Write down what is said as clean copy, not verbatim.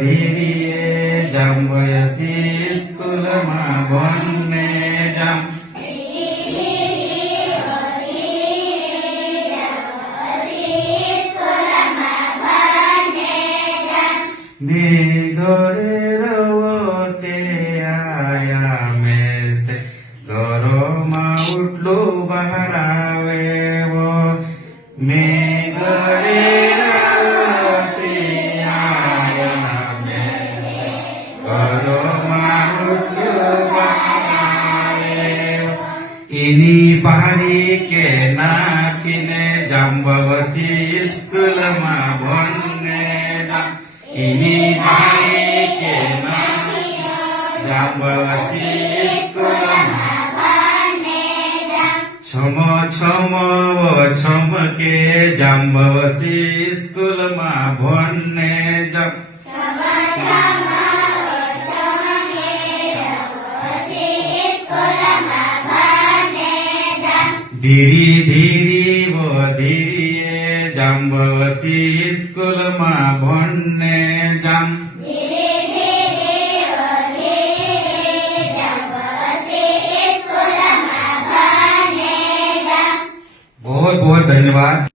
ધીરીએ જાંબવસી સ્કૂલમાં ભણને જામ ઘરે રવો તે આયા મેસે ઘરોમાં ઉટલું બહાર આવે મેં ઘરે રવો તે આયા મેસે ઘરોમાં ઉટલું બહાર આવે એની પારી કે નાખીને જાંબવસી સ્કૂલમાં ભણને જામ એની પારી કે જાંબવસી સ્કૂલમાં છમો છમો છમકે જાંબવસી સ્કૂલમાં ભણને જામ ધીરી ધીરી ધીરીએ જાંબવસી સ્કૂલમાં ભણને જામ बहुत बहुत धन्यवाद।